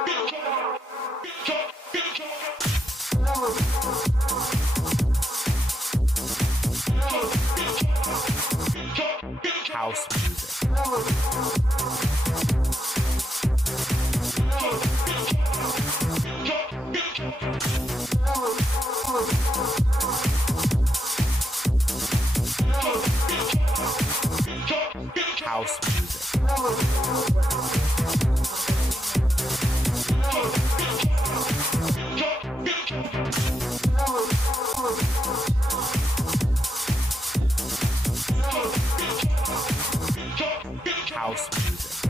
House music. House music. House music.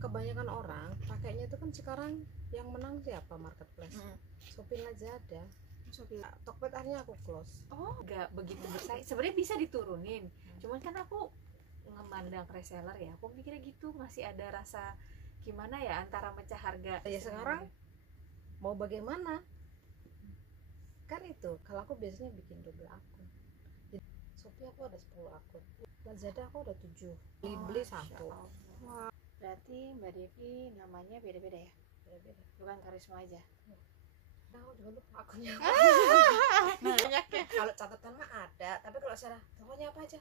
Kebanyakan orang pakainya itu kan sekarang yang menang siapa marketplace? Shopee Lazada. Shopee. Tokped akhirnya aku close. Oh, nggak begitu bersaing. Sebenarnya bisa diturunin. Cuman kan aku ngemandang reseller ya. Aku mikirnya gitu, masih ada rasa gimana ya antara mecah harga. Ya sekarang mau bagaimana? Kan itu, kalau aku biasanya bikin double akun. Jadi, Shopee aku ada 10 akun. Lazada aku ada 7. Beli satu. Wah. Berarti Mbak Devi namanya beda-beda ya? Beda-beda. Bukan Karisma aja. Nah, aku juga lupa akunnya. Banyak ya. Kalau catatan mah ada, tapi kalau secara pokoknya apa aja?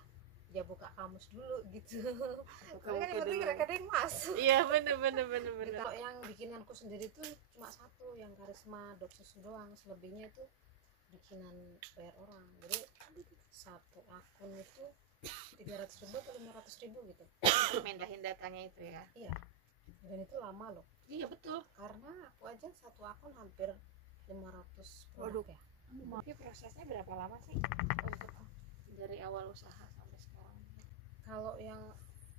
Ya buka kamus dulu gitu. Tapi kan yang penting rekening masuk. Iya, bener. Kalau yang bikinanku sendiri tuh cuma satu, yang Karisma Doksusu doang. Selebihnya itu bikinan bayar orang. Jadi satu akun itu 300.000 atau 500.000 gitu. Mindahin datanya itu ya. Iya. Dan itu lama loh. Iya, betul. Karena aku aja satu akun hampir 500 Waduh. produk ya. Tapi prosesnya berapa lama sih untuk dari awal usaha sampai sekarang? Kalau yang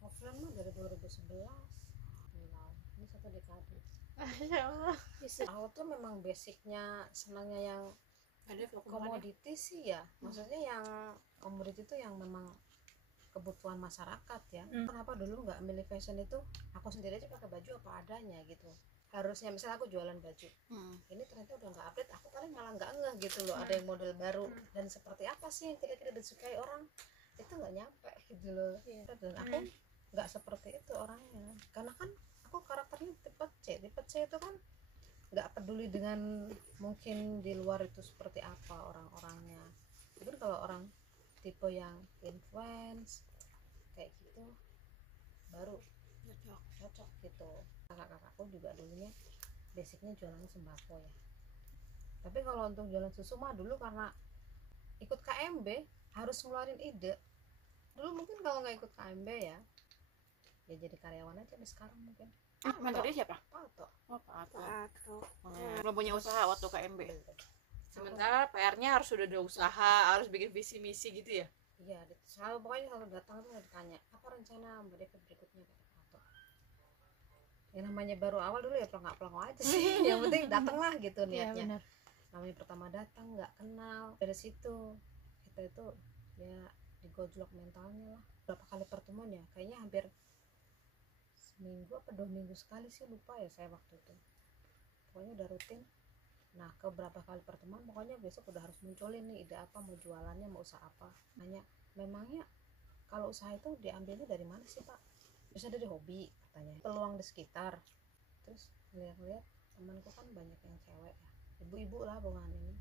offline mah dari 2011. Ini satu dekade. Masya Allah. Aku tuh memang basicnya senangnya yang Ada komoditi sih ya, maksudnya yang komoditi itu yang memang kebutuhan masyarakat ya. Kenapa dulu nggak milih fashion itu? Aku sendiri aja pakai baju apa adanya gitu. Harusnya misalnya aku jualan baju, ini ternyata udah nggak update, aku paling malah nggak ngeh gitu loh. Ada yang model baru dan seperti apa sih yang kira-kira disukai orang, itu nggak nyampe gitu loh. Dan aku nggak seperti itu orangnya, karena kan aku karakternya tipe C. Tipe C itu kan nggak peduli dengan mungkin di luar itu seperti apa orang-orangnya. Mungkin kalau orang tipe yang influence kayak gitu baru cocok gitu. Kakak-kakakku juga dulunya basicnya jualan sembako ya, tapi kalau untuk jualan susu mah dulu karena ikut KMB harus ngeluarin ide. Dulu mungkin kalau nggak ikut KMB ya jadi karyawan aja nih sekarang mungkin. Mentornya siapa? Pato. Oh, Pato. Belum punya usaha waktu KMB. Iya. Sementara PR-nya harus sudah ada usaha, harus bikin visi misi gitu ya. Iya, selalu pokoknya kalau datang tuh ditanya apa rencana Mbak Devi berikutnya, kata Pato. Ya namanya baru awal dulu ya pelongo-pelongo aja sih. Yang penting datang lah gitu niatnya. Namanya pertama datang nggak kenal, dari situ kita itu ya digojlok mentalnya lah. Berapa kali pertemuan ya, kayaknya hampir seminggu apa 2 minggu sekali sih, lupa ya saya waktu itu. Pokoknya udah rutin. Nah, ke berapa kali pertemuan pokoknya besok udah harus munculin nih ide apa, mau jualannya, mau usaha apa. Nanya, memangnya kalau usaha itu diambilnya dari mana sih Pak? Bisa dari hobi katanya, peluang di sekitar. Terus lihat-lihat temanku kan banyak yang cewek ya, ibu-ibu lah bukan ini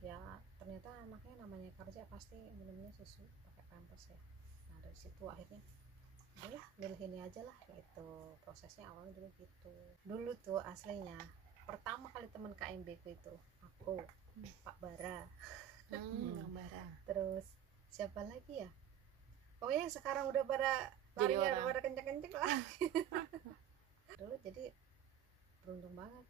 ya, ternyata anaknya namanya kerja pasti minumnya susu pakai pampers ya. Nah dari situ akhirnya udah milih ini aja lah gitu. Prosesnya awalnya dulu gitu. Dulu tuh aslinya pertama kali temen KMB ku itu aku, Pak Bara, Bara. terus siapa lagi ya, pokoknya sekarang udah pada Jadi larinya orang. pada kenceng-kenceng lah. Dulu jadi beruntung banget,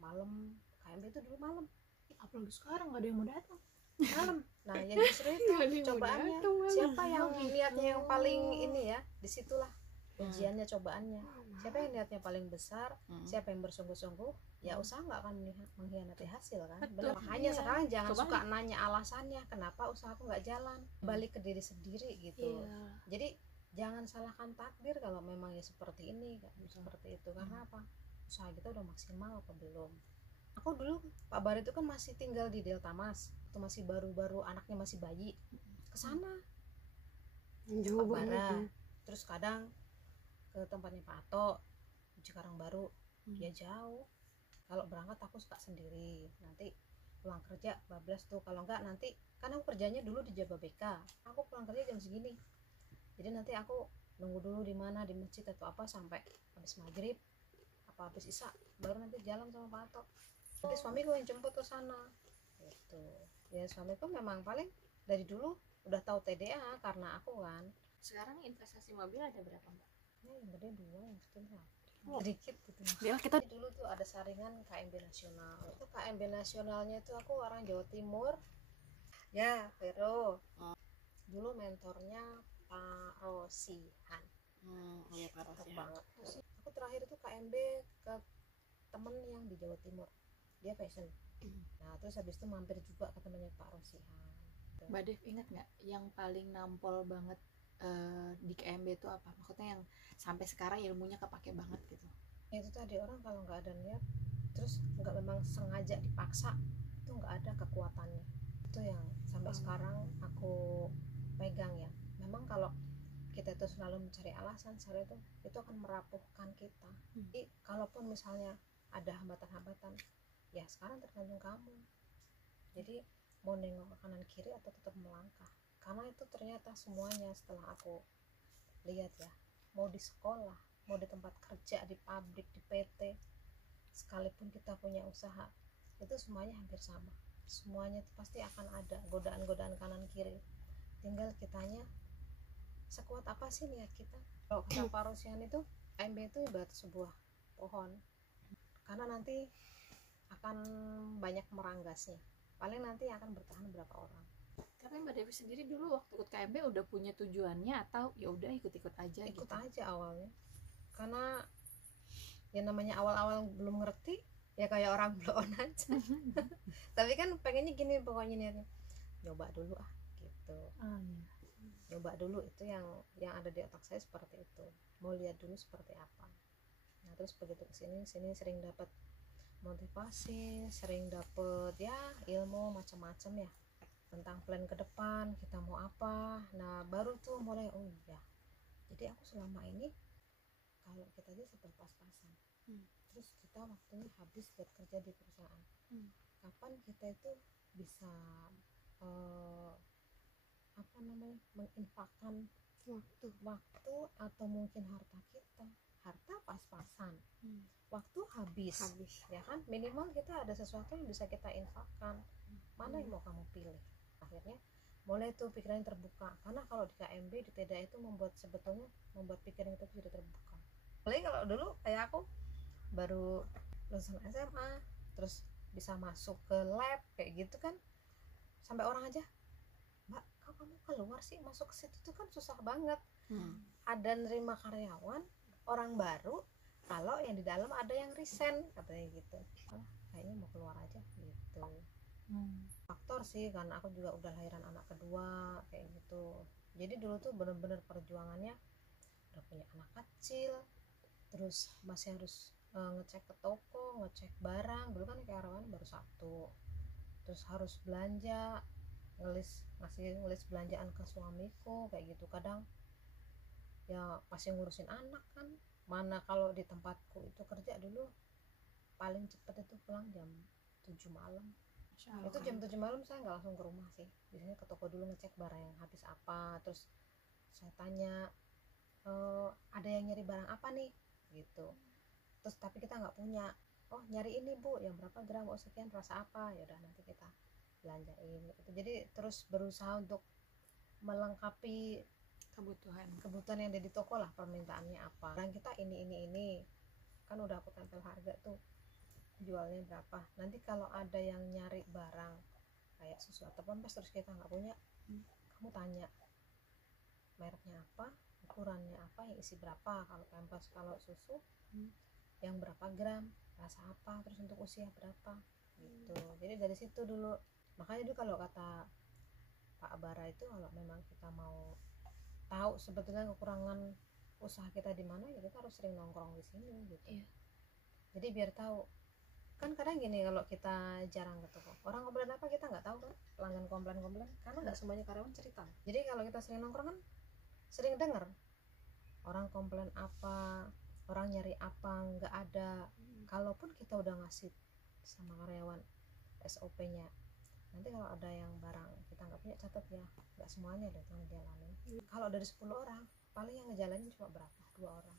malam KMB itu dulu malam. Apalagi sekarang nggak ada yang mau datang. Malam. Nah yang justru itu cobaannya, siapa yang niatnya yang paling ini ya, disitulah ujiannya, cobaannya. Siapa yang niatnya paling besar, siapa yang bersungguh-sungguh, ya usaha nggak akan mengkhianati hasil kan. Benar. Makanya sekarang jangan suka nanya alasannya kenapa usahaku nggak jalan, balik ke diri sendiri gitu. Jadi jangan salahkan takdir kalau memang ya seperti ini, seperti itu. Karena apa, usaha kita udah maksimal apa belum. aku dulu Pak Bar itu kan masih tinggal di Delta Mas, itu masih baru-baru, anaknya masih bayi, ke sana Jauh Pak banget Bara. ya. Terus kadang ke tempatnya Pak Ato di Cikarang Baru, dia jauh. Kalau berangkat aku suka sendiri, nanti pulang kerja bablas tuh. Kalau enggak nanti, kan aku kerjanya dulu di Jababeka, aku pulang kerja jam segini, jadi nanti aku nunggu dulu di mana, di masjid atau apa sampai habis maghrib apa habis isya, baru nanti jalan sama Pak Ato. Nanti suamiku yang jemput ke sana gitu. Ya suamiku memang paling dari dulu udah tahu TDA karena aku kan. Sekarang investasi mobil ada berapa Mbak? Ya, yang gede 2, yang kecil 1, Oh. sedikit gitu. Ya kita Dulu tuh ada saringan KMB nasional, itu KMB nasionalnya itu aku orang Jawa Timur ya, Vero. Dulu mentornya Pak Rosihan, ya Pak cakep Ros ya. banget. Aku terakhir itu KMB ke temen yang di Jawa Timur, dia fashion. Nah terus habis itu mampir juga ke temennya Pak Rosihan. Mbak Dev ingat nggak yang paling nampol banget di KMB itu apa? Maksudnya yang sampai sekarang ilmunya kepake banget gitu. Itu tadi, orang kalau nggak ada niat, terus nggak memang sengaja dipaksa, itu nggak ada kekuatannya. Itu yang sampai sekarang aku pegang ya. Memang kalau kita itu selalu mencari alasan, saya itu akan merapuhkan kita. Jadi kalaupun misalnya ada hambatan-hambatan, ya sekarang tergantung kamu. Jadi mau nengok ke kanan kiri atau tetap melangkah. Karena itu ternyata semuanya setelah aku lihat ya, mau di sekolah, mau di tempat kerja, di pabrik, di PT, sekalipun kita punya usaha, itu semuanya hampir sama. Semuanya itu pasti akan ada godaan-godaan kanan kiri. Tinggal kitanya sekuat apa sih niat kita. Kalau kata Pak Rosihan itu, AMB itu ibarat sebuah pohon, karena nanti akan banyak meranggasnya, paling nanti akan bertahan berapa orang. Tapi Mbak Devi sendiri dulu waktu ikut KMB udah punya tujuannya atau ya udah ikut-ikut aja Ikut gitu? aja awalnya, karena ya namanya awal-awal belum ngerti ya, kayak orang blow on aja. Tapi kan pengennya gini, pokoknya niatnya nyoba dulu gitu. Nyoba dulu, itu yang ada di otak saya seperti itu, mau lihat dulu seperti apa. Nah terus begitu kesini sering dapat motivasi, sering dapat ya ilmu macam-macam ya, tentang plan ke depan kita mau apa. Nah baru tuh mulai, oh iya, jadi aku selama ini kalau kita aja sampai pas-pasan, terus kita waktunya habis buat kerja di perusahaan, kapan kita itu bisa apa namanya, menginfakkan waktu atau mungkin harta kita. Harta pas-pasan, waktu habis ya kan, minimal kita ada sesuatu yang bisa kita infakkan. Mana yang mau kamu pilih? Akhirnya mulai tuh pikiran terbuka, karena kalau di KMB di TDA itu sebetulnya membuat pikiran kita sudah terbuka. Apalagi kalau dulu kayak aku baru lulusan SMA terus bisa masuk ke lab kayak gitu kan, sampai orang aja, Mbak, kok kamu keluar sih, masuk ke situ tuh kan susah banget. Ada nerima karyawan orang baru kalau yang di dalam ada yang resign, katanya gitu. Kayaknya mau keluar aja gitu. Faktor sih, karena aku juga udah lahiran anak kedua kayak gitu. Jadi dulu tuh bener-bener perjuangannya, udah punya anak kecil, terus masih harus ngecek ke toko, ngecek barang. Dulu kan karyawan baru 1, terus harus belanja, ngelis belanjaan ke suamiku kayak gitu. Kadang ya masih ngurusin anak kan. Mana kalau di tempatku itu kerja dulu paling cepet itu pulang jam 7 malam. Itu jam 7 malam saya nggak langsung ke rumah sih, biasanya ke toko dulu ngecek barang yang habis apa, terus saya tanya ada yang nyari barang apa nih gitu. Terus tapi kita nggak punya, oh nyari ini Bu, yang berapa gram, oh sekian, rasa apa, ya udah nanti kita belanjain gitu. Jadi terus berusaha untuk melengkapi kebutuhan yang ada di toko lah, permintaannya apa, dan kita ini kan udah aku tempel harga tuh, jualnya berapa. Nanti kalau ada yang nyari barang kayak susu atau pampers terus kita nggak punya, kamu tanya mereknya apa, ukurannya apa, yang isi berapa, kalau pampers, kalau susu yang berapa gram, rasa apa, terus untuk usia berapa gitu. Jadi dari situ dulu, makanya dulu kalau kata Pak Bara itu, kalau memang kita mau tahu sebetulnya kekurangan usaha kita di mana, ya kita harus sering nongkrong di sini gitu. Jadi biar tahu Kan kadang gini, kalau kita jarang ke toko, orang komplain apa kita nggak tahu kan, pelanggan komplain karena nggak semuanya karyawan cerita. Jadi kalau kita sering nongkrong kan sering dengar orang komplain apa, orang nyari apa, nggak ada. Kalaupun kita udah ngasih sama karyawan SOP-nya, nanti kalau ada yang barang kita nggak punya, catat ya, nggak semuanya deh yang ngejalanin. Kalau dari 10 orang paling yang ngejalanin cuma berapa, 2 orang.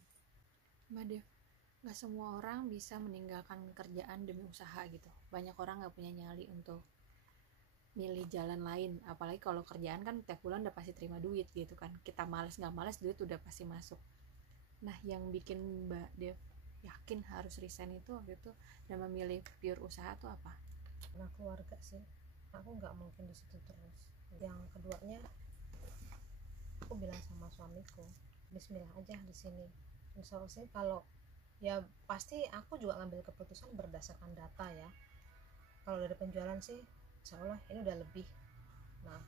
Mbak Dev, nggak semua orang bisa meninggalkan kerjaan demi usaha gitu. Banyak orang nggak punya nyali untuk milih jalan lain, apalagi kalau kerjaan kan tiap bulan udah pasti terima duit gitu kan. Kita males nggak males duit udah pasti masuk. Nah, yang bikin Mbak Dev yakin harus resign itu waktu itu dan memilih pure usaha tuh apa? Nah, keluarga sih, aku nggak mungkin di situ terus. Yang keduanya, aku bilang sama suamiku, Bismillah aja di sini. Misalnya sih kalau ya pasti aku juga ngambil keputusan berdasarkan data ya. Kalau dari penjualan sih insya Allah ini udah lebih. Nah,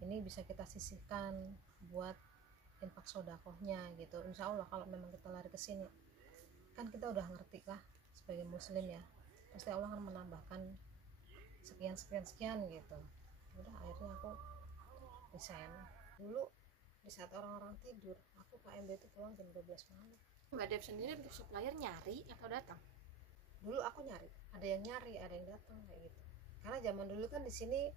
ini bisa kita sisihkan buat infak sodakohnya gitu. Insya Allah kalau memang kita lari ke sini, kan kita udah ngerti lah sebagai muslim ya, pasti Allah akan menambahkan sekian gitu. Udah akhirnya aku resign. Dulu di saat orang-orang tidur, aku KMB itu pulang jam 12 malam. Mbak Dev sendiri untuk supplier nyari atau datang? Dulu aku nyari, ada yang nyari, ada yang datang kayak gitu. Karena zaman dulu kan di sini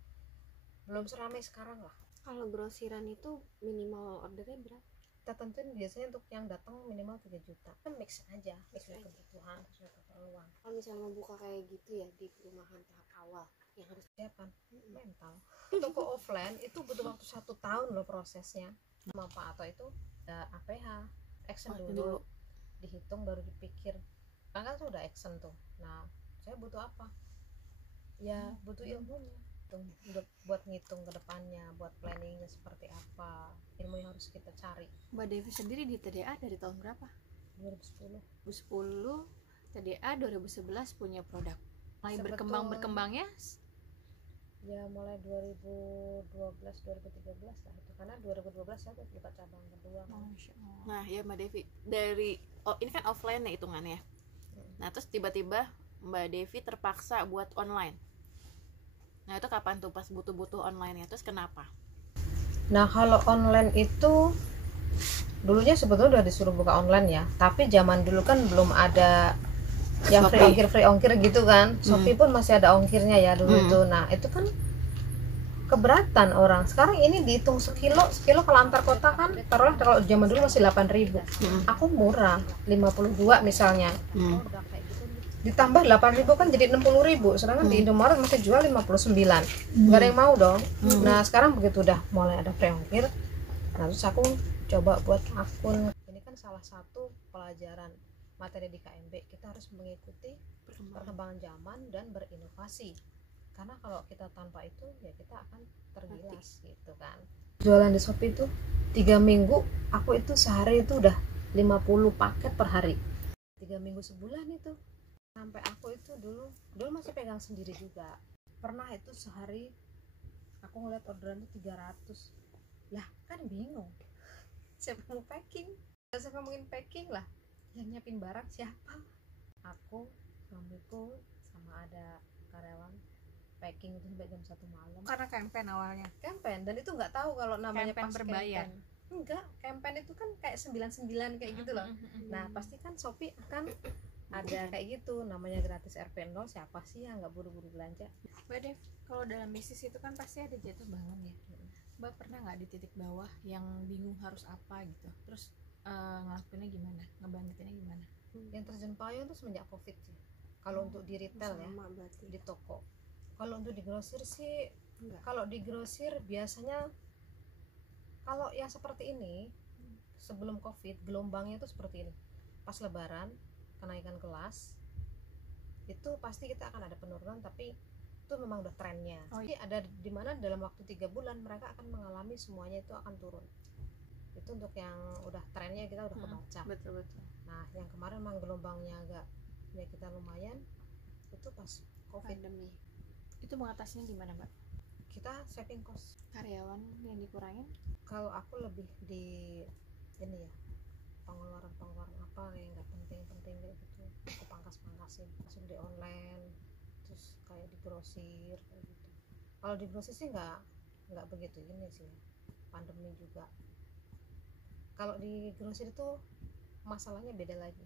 belum seramai sekarang lah. Kalau grosiran itu minimal ordernya berapa? Kita tentuin biasanya untuk yang datang minimal 3 juta. Kita mix aja sesuai kebutuhan, sesuai keperluan. Kalau misalnya mau buka kayak gitu ya di perumahan tahap awal, yang harus Siapan mental. Toko offline itu butuh waktu 1 tahun loh prosesnya. Sama Pak Ato itu ada APH, action dulu, dihitung baru dipikir. Kan sudah action tuh. Nah, saya butuh apa? Ya butuh ilmunya. Buat ngitung ke depannya, buat planningnya seperti apa, ilmu yang harus kita cari. Mbak Devi sendiri di TDA dari tahun berapa? 2010. 2010, TDA 2011 punya produk. Mulai berkembangnya ya mulai 2012 2013 lah itu, karena 2012 saya buka cabang kedua. Nah ya Mbak Devi, dari ini kan offline ya hitungannya. Nah terus tiba-tiba Mbak Devi terpaksa buat online. Nah itu kapan tuh pas butuh-butuh online ya, terus kenapa? Nah kalau online itu dulunya sebetulnya udah disuruh buka online ya, tapi zaman dulu kan belum ada yang free ongkir gitu kan. Shopee pun masih ada ongkirnya ya dulu itu. Nah itu kan keberatan orang. Sekarang ini dihitung sekilo kalau antar kota kan, taruhlah kalau zaman dulu masih 8.000, aku murah 52 misalnya, ditambah 8.000 kan jadi 60.000, sedangkan di Indomaret masih jual 59, nggak ada yang mau dong. Nah sekarang begitu udah mulai ada free ongkir, nah terus aku coba buat akun. Ini kan salah satu pelajaran materi di KMB, kita harus mengikuti perkembangan zaman dan berinovasi, karena kalau kita tanpa itu ya kita akan tergilas gitu kan. Jualan di Shopee itu 3 minggu aku itu sehari itu udah 50 paket per hari, 3 minggu sebulan itu. Sampai aku itu dulu masih pegang sendiri juga, pernah itu sehari aku ngeliat orderan itu 300 lah, kan bingung siapa mau packing, siapa ngomongin packing lah, yang nyiapin barang siapa? Aku, suamiku, sama ada karyawan. Packing itu sampai jam 1 malam karena campaign awalnya. Campaign, dan itu nggak tahu kalau namanya Campaign pas berbayar. Enggak, campaign itu kan kayak 99 kayak gitu loh. Nah pasti kan Shopee akan ada kayak gitu, namanya gratis RP0, siapa sih yang nggak buru-buru belanja? Mbak Dev, kalau dalam bisnis itu kan pasti ada jatuh bangun ya. Mbak pernah nggak di titik bawah yang bingung harus apa gitu, terus ngelakuinnya gimana, ngebangkitinnya gimana? Yang terjun payung itu semenjak COVID sih. Kalau untuk di retail ya, di toko. Kalau untuk di grosir sih enggak. Kalau di grosir biasanya kalau yang seperti ini sebelum COVID, gelombangnya itu seperti ini. Pas lebaran, kenaikan kelas, itu pasti kita akan ada penurunan, tapi itu memang udah trennya. Jadi ada di mana dalam waktu 3 bulan mereka akan mengalami semuanya itu akan turun. Itu untuk yang udah trennya kita udah kebaca. Betul. Nah yang kemarin memang gelombangnya agak ya kita lumayan, itu pas COVID. Pandemi. Itu mengatasinya gimana Mbak? Kita saving cost. Karyawan yang dikurangin? Kalau aku lebih di ini ya, pengeluaran apa yang nggak penting kayak gitu. aku pangkas-pangkasin langsung di online, terus kayak di grosir kayak gitu. Kalau di grosir sih nggak begitu ini sih, pandemi juga. Kalau di grosir itu masalahnya beda lagi.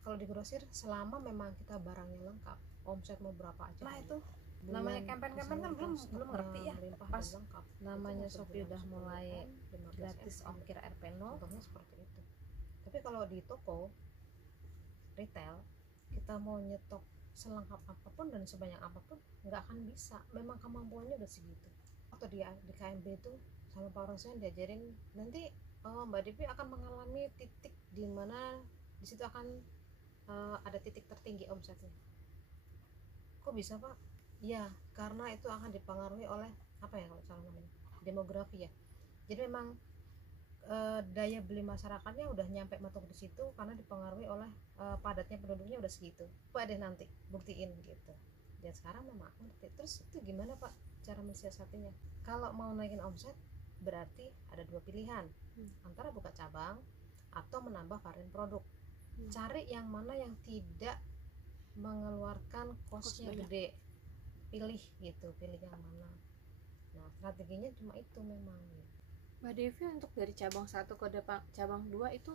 Kalau di grosir selama memang kita barangnya lengkap, omset mau berapa aja lah itu. Namanya campaign-campaign kan belum ngerti ya, pas lengkap. Namanya Shopee udah mulai gratis ongkir RP0, contohnya seperti itu. Tapi kalau di toko retail kita mau nyetok selengkap apapun dan sebanyak apapun nggak akan bisa, memang kemampuannya udah segitu. Waktu di KMB itu sama Pak Rosen diajarin nanti Mbak Devi akan mengalami titik di mana di situ akan ada titik tertinggi omsetnya. Kok bisa Pak? Ya karena itu akan dipengaruhi oleh apa ya kalau salah namanya, demografi ya. Jadi memang daya beli masyarakatnya udah nyampe matok di situ karena dipengaruhi oleh padatnya penduduknya udah segitu. Pak deh nanti buktiin gitu. Dan sekarang memang aku ngerti. Terus itu gimana Pak cara mensiasatinya? Kalau mau naikin omset berarti ada dua pilihan, antara buka cabang atau menambah varian produk. Cari yang mana yang tidak mengeluarkan cost-nya gede, pilih yang mana. Nah strateginya cuma itu memang gitu. Mbak Devi untuk dari cabang 1 ke cabang 2 itu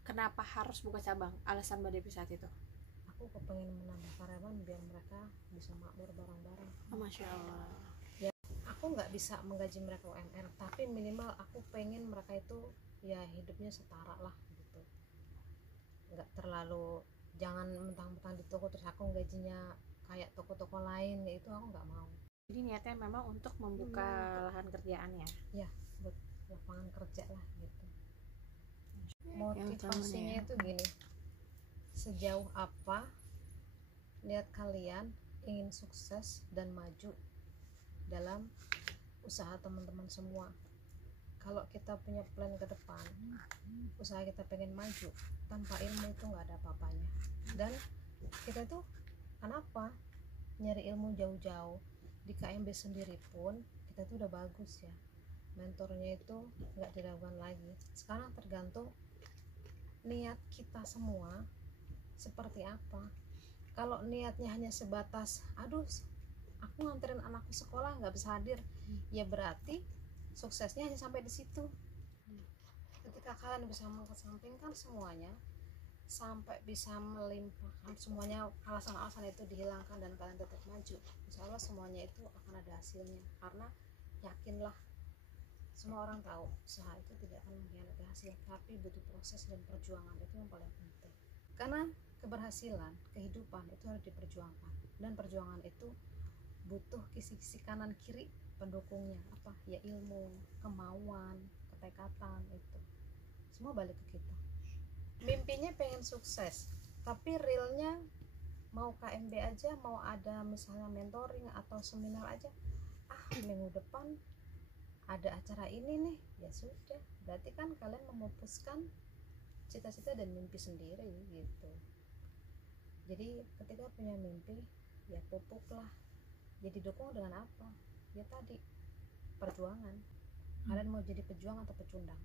kenapa harus buka cabang? Alasan Mbak Devi saat itu? Aku kepengen menambah karyawan biar mereka bisa makmur bareng-bareng. Masya Allah. Ya, aku nggak bisa menggaji mereka UMR, tapi minimal aku pengen mereka itu ya hidupnya setara lah gitu. Nggak terlalu, jangan mentang-mentang di toko terus aku gajinya kayak toko-toko lain, ya itu aku nggak mau. Jadi niatnya memang untuk membuka lahan kerjaan ya? Ya, buat lapangan kerja lah gitu. Motivasinya itu gini, sejauh apa niat kalian ingin sukses dan maju dalam usaha teman-teman semua. Kalau kita punya plan ke depan, usaha kita pengen maju, tanpa ilmu itu nggak ada apa-apanya. Dan kita itu kenapa nyari ilmu jauh-jauh? Di KMB sendiri pun kita tuh udah bagus ya, mentornya itu nggak diragukan lagi. Sekarang tergantung niat kita semua seperti apa. Kalau niatnya hanya sebatas aduh aku nganterin anakku sekolah nggak bisa hadir, ya berarti suksesnya hanya sampai di situ. Ketika kalian bisa mengesampingkan semuanya sampai bisa melimpahkan semuanya, alasan-alasan itu dihilangkan dan kalian tetap maju, insya Allah semuanya itu akan ada hasilnya. Karena yakinlah, semua orang tahu usaha itu tidak akan mengkhianati hasil, tapi butuh proses dan perjuangan, itu yang paling penting. Karena keberhasilan kehidupan itu harus diperjuangkan, dan perjuangan itu butuh kisi-kisi kanan kiri pendukungnya. Apa ya? Ilmu, kemauan, ketekatan, itu semua balik ke kita. Mimpinya pengen sukses, tapi realnya mau KMB aja, mau ada misalnya mentoring atau seminar aja, minggu depan ada acara ini nih, ya sudah, berarti kan kalian memupuskan cita-cita dan mimpi sendiri gitu. Jadi ketika punya mimpi, ya pupuklah. Jadi dukung dengan apa? Ya tadi, perjuangan. Kalian mau jadi pejuang atau pecundang?